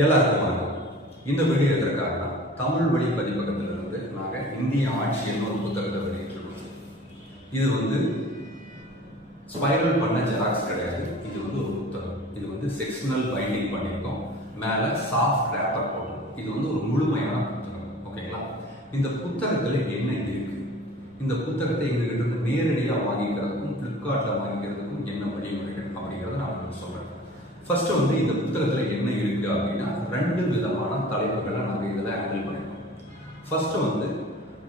எல்லாருக்கும் வணக்கம். இந்த வீடியோ எதற்காகனா தமிழ் வழி பதிப்பகத்திலிருந்து நாங்கள் இந்திய ஆட்சியல் ஒரு புத்தகத்தை வெளியிட்டிருக்கோம். இது ஸ்பைரல் பண்ண ஜெராக்ஸ் கிடையாது. இது ஒரு புத்தகம். இது செக்ஷனல் பைண்டிங் பண்ணியிருக்கோம். மேலே சாஃப்ட் ரேப்பர் போட்டோம். இது ஒரு முழுமையான புத்தகம். ஓகேங்களா? இந்த புத்தகத்தில் என்ன இருக்கு, இந்த புத்தகத்தை எங்ககிட்ட இருந்து நேரடியாக வாங்கிக்கிறதுக்கும் ஃப்ளிப்கார்ட்டில் வாங்கிக்கிறதுக்கும் என்ன வழிமுறைகள் அப்படிங்கிறத நான் உங்களுக்கு சொல்கிறேன். ஃபர்ஸ்ட் இந்த புத்தகத்தில் என்ன இருக்கு அப்படின்னா, 2 விதமான தலைப்புகளை நாங்கள் இதில் ஹேண்டில் பண்ணியிருக்கோம். ஃபர்ஸ்ட்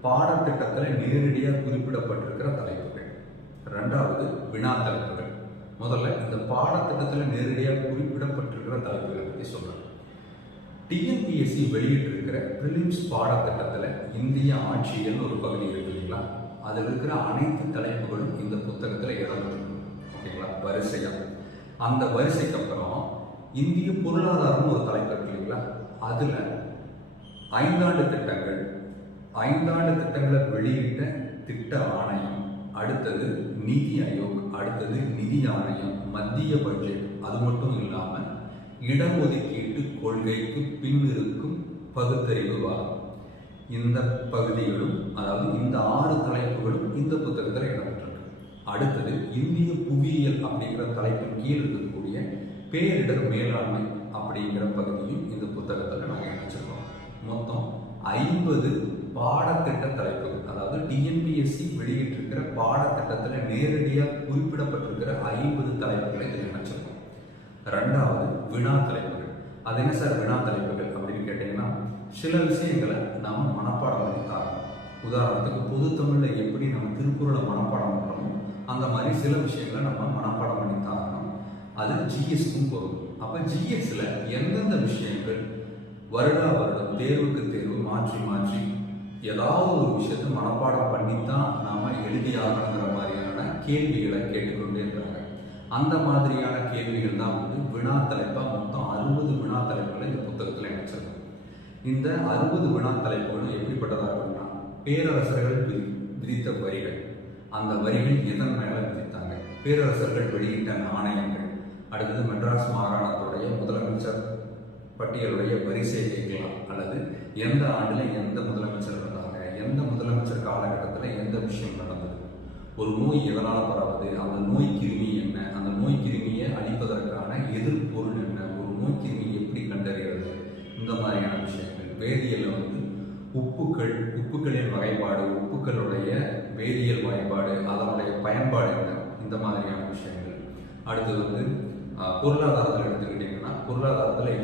பாடத்திட்டத்தில் நேரடியாக குறிப்பிடப்பட்டிருக்கிற தலைப்புகள், 2வது வினா தலைப்புகள். முதல்ல இந்த பாடத்திட்டத்தில் நேரடியாக குறிப்பிடப்பட்டிருக்கிற தலைப்புகளை பற்றி சொல்றேன். டிஎன்பிஎஸ்சி வெளியிட்டிருக்கிற பிரிலிம்ஸ் பாடத்திட்டத்தில் இந்திய ஆட்சியல் ஒரு பகுதி இருக்கு இல்லைங்களா, அதில் இருக்கிற அனைத்து தலைப்புகளும் இந்த புத்தகத்தில் இடம்பெற்றிருக்கும். ஓகேங்களா? வரிசையாக அந்த வரிசைக்கு அப்புறம் இந்திய பொருளாதாரம் ஒரு தலைப்பு இருக்கு இல்லைங்களா, அதுல 5 ஆண்டு திட்டங்கள், 5 ஆண்டு திட்டங்களை வெளியிட்ட திட்ட ஆணையம், அடுத்தது நிதி ஆயோக், அடுத்தது நிதி ஆணையம், மத்திய பட்ஜெட், அது மட்டும் இல்லாம இடஒதுக்கீட்டு கொள்கைக்கு பின் இருக்கும் பகுத்தறிவு வாதம், இந்த பகுதிகளும், அதாவது இந்த 6 தலைப்புகளும் இந்த புத்தகத்தில் இடம்பெற்றிருக்கு. அடுத்தது இந்திய புவியியல் அப்படிங்கிற தலைப்பின் கீழ் இருக்கக்கூடிய பேரிடர் மேலாண்மை அப்படிங்கிற பகுதியும் இந்த புத்தகத்தில் நாங்கள் இணைச்சிருக்கோம். மொத்தம் 50 பாடத்திட்ட தலைப்புகள், அதாவது டிஎன்பிஎஸ்சி வெளியிட்டிருக்கிற பாடத்திட்டத்தில் நேரடியாக குறிப்பிடப்பட்டிருக்கிற 50 தலைப்புகளை இதில் இணைச்சிருக்கோம். 2வது வினா தலைப்புகள். அது என்ன சார் வினா தலைப்புகள் அப்படின்னு கேட்டீங்கன்னா, சில விஷயங்களை நம்ம மனப்பாடம் பண்ணி தரணும். உதாரணத்துக்கு பொது தமிழில் எப்படி நம்ம திருக்குறளை மனப்பாடம் பண்ணுறோமோ அந்த மாதிரி சில விஷயங்களை நம்ம மனப்பாடம் பண்ணி தரணும். அது ஜிஎஸ்க்கும் பொருள். அப்போ ஜிஎஸ்ல எந்தெந்த விஷயங்கள் வருடா வருடம் தேர்வுக்கு தேர்வு மாற்றி மாற்றி ஏதாவது ஒரு விஷயத்தை மனப்பாடம் பண்ணித்தான் நாம எழுதியாகணுங்கிற மாதிரியான கேள்விகளை கேட்டுக்கொண்டே இருக்கிறாங்க. அந்த மாதிரியான கேள்விகள் தான் வினா தலைப்பா மொத்தம் 60 வினா தலைப்புகளை இந்த புத்தகத்தில் இணைச்சிருக்கோம். இந்த 60 வினா தலைப்புகளும் எப்படிப்பட்டதாக இருக்குன்னா, பேரரசர்கள் விதித்த வரிகள், அந்த வரிகள் எதன் மேல விதித்தாங்க, பேரரசர்கள் வெளியிட்ட நாணயங்கள், அடுத்தது மெட்ராஸ் மாகாணத்துடைய முதலமைச்சர் பட்டியலுடைய வரிசை கேட்கலாம், அல்லது எந்த ஆண்டுல எந்த முதலமைச்சர் இருந்தாங்க, எந்த முதலமைச்சர் காலகட்டத்தில் எந்த விஷயம் நடந்தது, ஒரு நோய் எதனால் பரவுது, அந்த நோய் கிருமி என்ன, அந்த நோய் கிருமியை அழிப்பதற்கான எதிர்பொருள் என்ன, ஒரு நோய் கிருமியை எப்படி கண்டறிகிறது, இந்த மாதிரியான விஷயங்கள். வேதியியல் உப்புக்களின் வகைப்பாடு, உப்புக்களுடைய வேதியியல் வாய்ப்பாடு, அதனுடைய பயன்பாடு என்ன, இந்த மாதிரியான விஷயங்கள். அடுத்தது பொருளாதாரத்தில் எடுத்துக்கிட்டீங்கன்னா, பொருளாதாரத்தில்